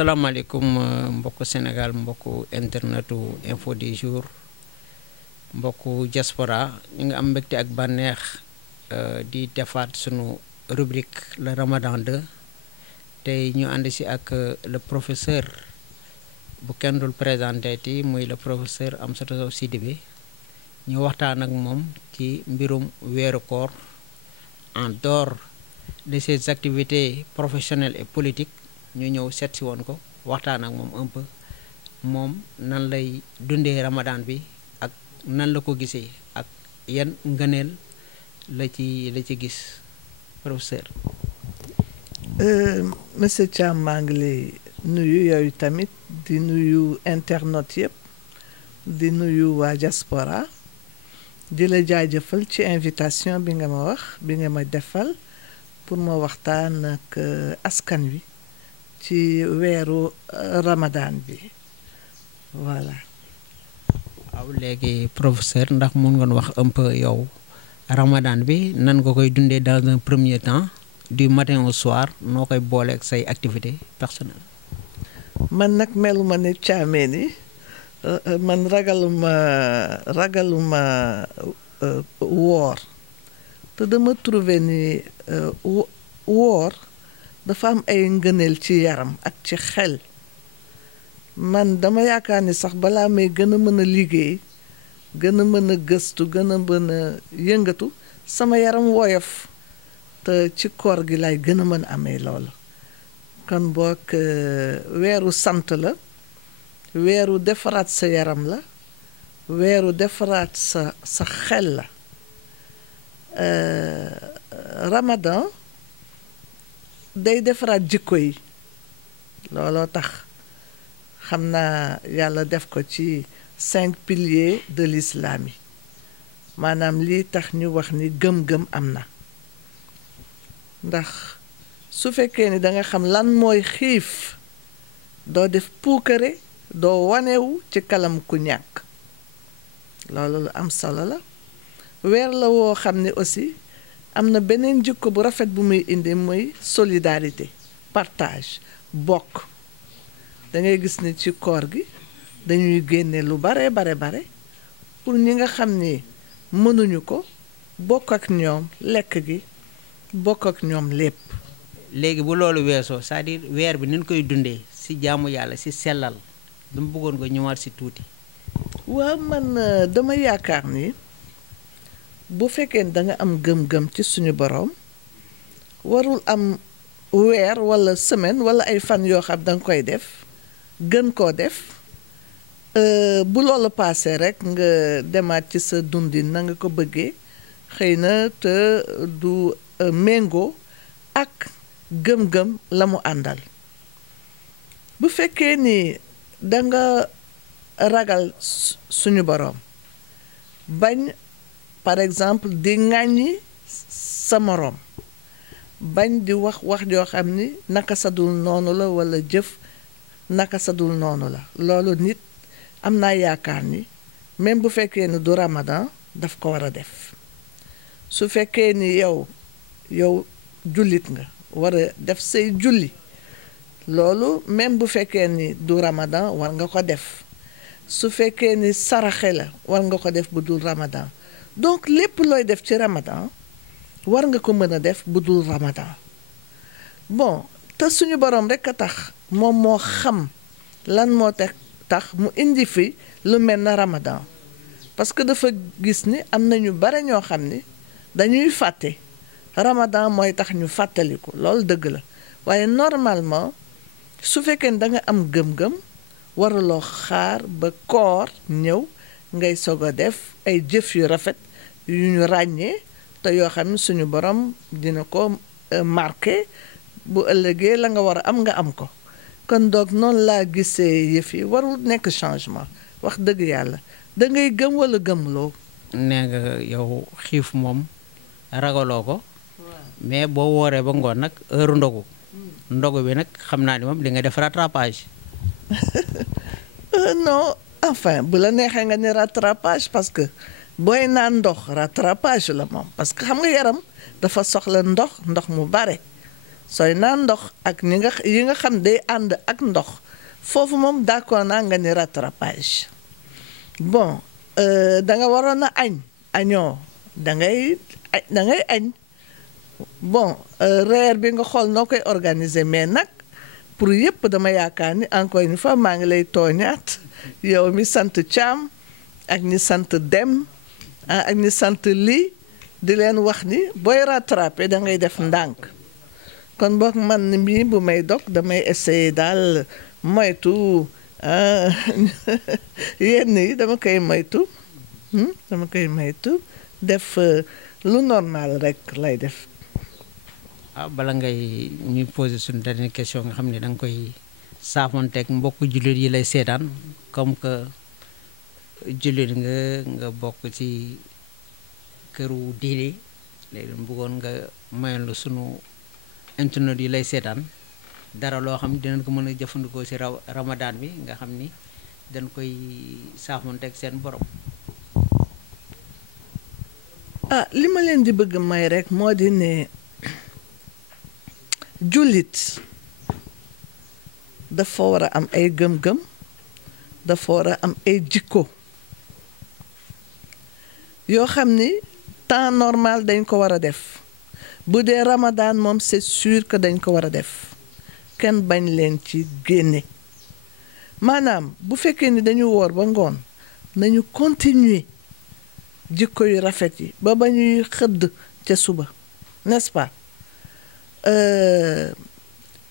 asalaamaaleykum mbokku Sénégal mbokku internetu info du jour mbokku diaspora ñu ngi am mbégte ak bànneex di defaat sunu rubrique le Ramadan 2 tey ñu ànd si ak le professeur bu kenn dul présenté ti muy le professeur Amsatou Sow Sidibé ñu waxtaan ak moom ci mbirum weeru koor en dehors de ses activités professionnelles et politiques ñu ñëw seet si woon ko waxtaan ak moom un peu moom nan lay dundee Ramadan bi ak nan la ko gisee ak yan ngëneel la ci gis professeur. Monsieur Thiam maa ngi lay nuyu yooyu tamit di nuyu internautes yëpp di nuyu waa diaspora di la jaajëfal ci invitation bi nga ma wax bi nga ma defal pour ma waxtaan ak askan wi ci weeru Ramadan bi voilà. waaw léegi professeur ndax mun nga wax un peu yow Ramadan bi nan nga koy dundee dans un premier temps du matin au soir noo koy booleeg say activités personnelles. man nag meluma ne caamee ni man ragaluma woor te dama trouvé ni woor dafa am ay ngëneel ci yaram ak ci xel man dama yaakaar ni sax balaa may gën a mën a liggéey gën a mën a gëstu gën a mën a yëngatu sama yaram woyof te ci koor gi lay gën a mën a amee loolu kon boog weeru sant la weeru defaraat sa yaram la weeru defaraat sa xel la Ramadan day defaraat jikko yi looloo tax xam naa yàlla def ko ci 5 piliers de l'islam yi maanaam lii tax ñu wax ni gëm-gëm am na ndax su fekkee ni danga xam lan mooy xiif doo def puukare doo wanewu ci kalam ku ñàkk loolu lu am solo la weer la woo xam ne aussi am na beneen jikko bu rafet bu muy indi muy solidarité partage bokk da ngay gis ni ci koor gi dañuy génne lu bare pour ñi nga xam ni mënuñu ko bokk ak ñoom lekk gi bokk ak ñoom lépp. léegi bu loolu weesoo c'est-à-dire weer bi ni ñu koy dundee si jaamu yàlla si sellal dama bëggoon ko ñëwaat si tuuti. waaw man dama yaakaar ni bu fekkee da nga am gëm-gëm ci suñu boroom warul am weer walla semaine walla ay fan yoo xam da nga koy def gën koo def bu loolu paasee rekk nga demaat ci sa dundin na nga ko bëggee xëy na te du méngoo ak gëm-gëm la mu àndal bu fekkee ni da nga ragal suñu boroom bañ par exemple di ŋàññi sa moroom bañ di wax joo xam ni naka sadul noonu la walla jëf naka sadul noonu la loolu nit am naa yaakaar ni même bu fekkee ni du Ramadan daf ko war a def su fekkee ni yow jullit nga war a def say julli loolu même bu fekkee ni du Ramadan war nga ko def su fekkee ni saraxe la war nga ko def bu dul Ramadan donc lépp looy def ci Ramadan war nga ko mën a def bu dul Ramadan bon te suñu boroom rekk a tax moom moo xam lan moo tax mu indi fi lu mel na Ramadan parce que dafa gis ni am na ñu bare ñoo xam ni dañuy fàtte Ramadan mooy tax ñu fàttaliku loolu dëgg la waaye normalement su fekkee ne da nga am gëm-gëm waruloo xaar ba koor ñëw ngay soog a def ay jëf yu rafet yu ñu ràññee te yoo xam ne suñu borom dina ko marqué bu ëllëgee la nga war a am nga am ko kon donc noonu laa gisee yëf yi warul nekk changement wax dëgg yàlla da ngay gëm walla gëmloo. nee nga yow xiif moom ragaloo ko. mais boo wooree ba ngoon nag heure ndogu bi nag xam naa ni moom li nga def rattrapage. non enfin bu la neexee nga ni rattrapage parce que booy naan ndox rattrapage la moom parce que xam nga yaram dafa soxla ndox mu bare sooy naan ndox ak yi nga xam day ànd ak ndox foofu moom d'accord naa nga ni rattrapage bon da nga waroon a añoo da ngay añ bon reer bi nga xool noo koy organiser mais nag pour yëpp dama yaakaar ni encore une fois maa ngi lay tooñaat yow mi sant Thiam ak ñi sant Dem ak ñi sant Ly di leen wax ni booy rattraper da ngay def ndànk kon boog man mii bu may dog damay essayer daal moytu yenn yi dama koy moytu def lu normal rek lay def. bala ngay ñuy poser suñu dernière question nga xam ne da nga koy saafonteeg mbokk jullit yi lay seetaan comme que jullit nga bokk ci këru diine léegi bëggoon nga mayoon la sunu internet yi lay seetaan dara loo xam dinañ ko mën a jëfandikoo ci Ramadan bi nga xam ni dañ koy saafonteeg seen borom. li ma leen di bëgg may rek moo di ne jullit dafa war a am ay gëm-gëm dafa war a am ay jikko yoo xam ni temps normal dañ ko war a def bu dee Ramadan moom c'est sûr que dañ ko war a def kenn bañ leen ci génne maanaam bu fekkee ni dañu woor ba ngoon nañu continuer jikko yu rafet yi ba ñuy xëdd ca suba n'est-ce pas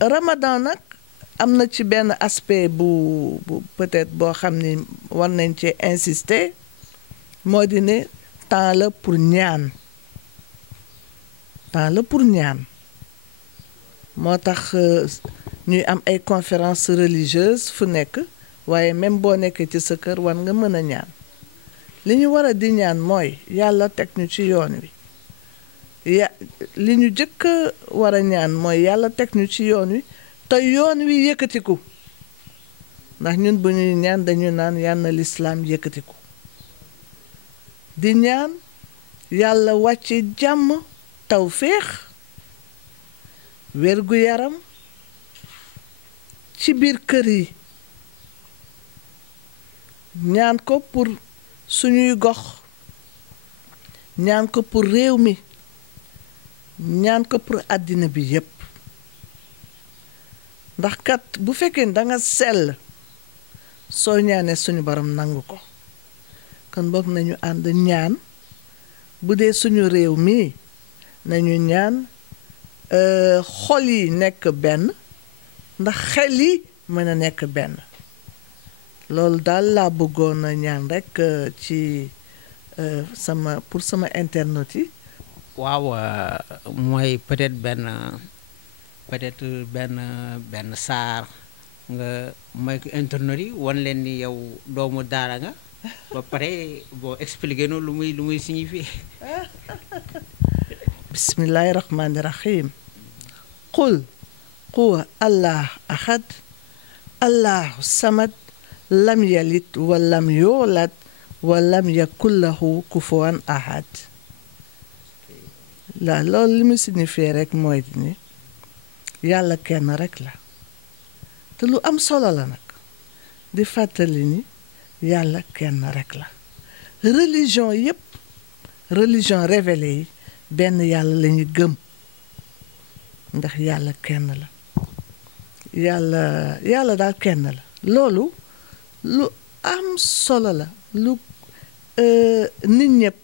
Ramadan nag am na ci benn aspect bu peut-être boo xam ni war nañ cee insister moo di ne temps la pour ñaan moo tax ñuy am ay conférences religieuses fu nekk waaye même boo nekkee ci sa kër war nga mën a ñaan li ñu war a di ñaan mooy yàlla teg ñu ci yoon wi li ñu jëkk war a ñaan mooy yàlla teg ñu ci yoon wi te yoon wi yëkkatiku ndax ñun bu ñuy ñaan dañu naan yal na lislaam yëkkatiku di ñaan yàlla wàcce jàmm tawféex wérgu yaram ci biir kër yi ñaan ko pour suñuy gox ñaan ko pour réew mi ñaan ko pour àddina bi yépp ndax kat bu fekkee da nga sell soo ñaanee suñu borom nangu ko kon boog nañu ànd ñaan bu dee suñu réew mi nañu ñaan xol yi nekk benn ndax xel yi mën a nekk benn loolu daal laa bëggoon a ñaan rekk ci pour sama internet yi. waaw mooy peut-être benn saar nga mooy ko internet yi wan leen ni yow doomu daara nga ba pare boo expliqué noonu lu muy signifié. bismillahi rahmaani rahim. qul huwa allah ahad allahu samad lam yalid wa lam yulad wa lam yakun lahu kufuwan ahad. loolu li mu signifie rek mooy ni yàlla kenn rek la te lu am solo la nag di fàttali ni yàlla kenn rek la. religion yépp religion révélée yi benn yàlla lañu gëm ndax yàlla kenn la yàlla daal kenn la. loolu lu am solo la lu nit ñëpp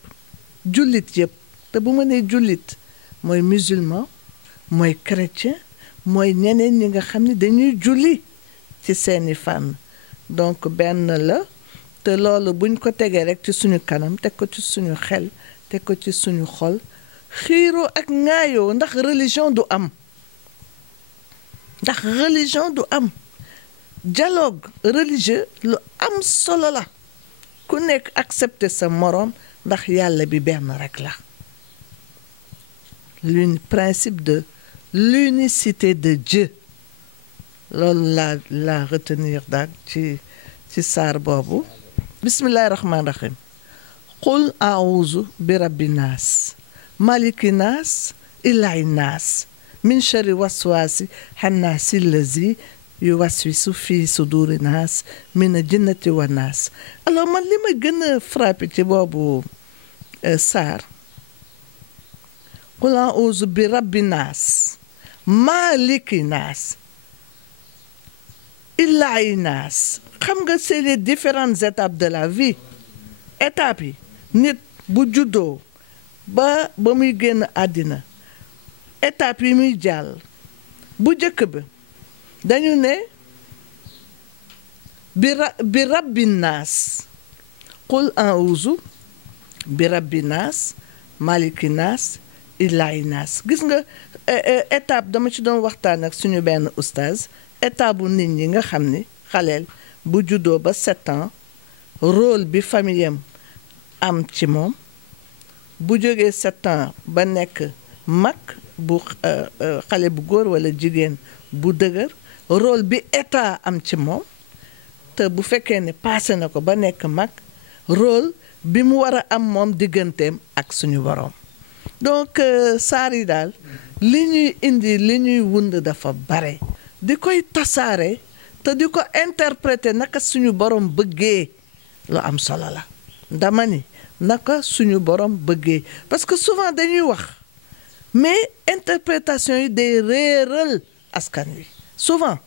jullit yëpp te bu ma nee jullit mooy musulman mooy chrétien mooy ñeneen ñi nga xam ne dañuy julli ci seeni fànn donc benn la te loolu buñ ko tegee rek ci suñu kanam teg ko ci suñu xel teg ko ci suñu xol xiiroo ak ŋaayoo ndax religion du am dialogue religieux lu am solo la ku nekk accepter sa moroom ndax yàlla bi benn rek la. Principe de l'unicité de Dieu loolu la retenir daal ci saar boobu. bismillahi rahmaani rahim. qul a'uuzu bi rabbi naas maliki naas ilahi naas min sharri waswaasi xannaasi lazi yuwaswisu fii suduri naas mina jinnati wa naas. alors man li ma gën a frappé ci boobu saar qul a'uuzu bi rabbi naas maaliki naas illaahi naas. xam nga c'est les différentes étapes de la vie. étapes yi nit bu juddoo ba muy génn àddina étape yi muy jàll bu njëkk bi dañu ne bi rabbi naas qul a'uuzu bi rabbi naas maliki naas illaahi naas. gis nga étape dama ci doon waxtaan ak suñu benn oustaz étape bu nit ñi nga xam ni xaleel bu juddoo ba 7 ans rôle bi famille am ci moom bu jógee 7 ans ba nekk mag bu xale bu góor walla jigéen bu dëgër rôle bi état am ci moom te bu fekkee ne passé na ko ba nekk mag rôle bi mu war a am moom digganteem ak suñu borom. donc saar yi daal li ñuy indi li ñuy wund dafa bare di koy tasaare te di ko interpréter naka suñu borom bëggee lu am solo la. dama ni naka suñu borom bëggee parce que souvent dañuy wax mais interprétation yi day réeral askan wi souvent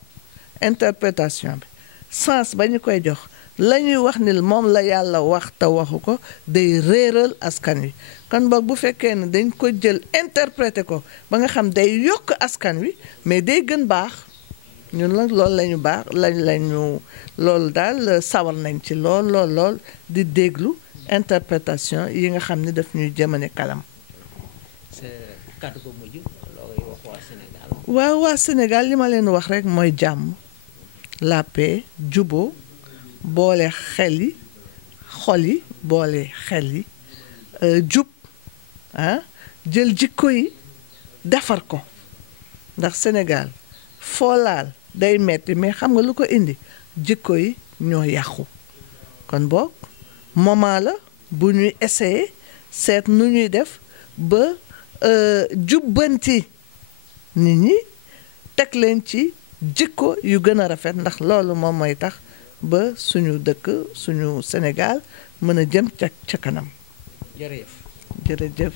interprétation bi sens ba ñu koy jox la ñuy wax ni moom la yàlla wax te waxu ko day réeral askan wi. kon boog bu fekkee ne dañ ko jël interpréter ko ba nga xam day yokk askan wi mais day gën baax. ñun nag loolu lañu baax lañu loolu daal sawar nañ ci lool di déglu interprétation yi nga xam ne daf ñuy jëmane kalam. kàddu gu mujj looy wax waa Sénégal. waaw waa Sénégal li ma leen wax rek mooy jàmm la paix juboo boole xel yi xol yi boole xel yi jub jël jikko yi defar ko ndax Sénégal foo laal day metti mais xam nga lu ko indi jikko yi ñoo yàqu. kon boog moment la bu ñuy essayer seet nu ñuy def ba jubbanti nit ñi teg leen ci jikko yu gën a rafet ndax loolu moom mooy tax ba suñu dëkk suñu Sénégal mën a jëm ca kanam. jërëjëf.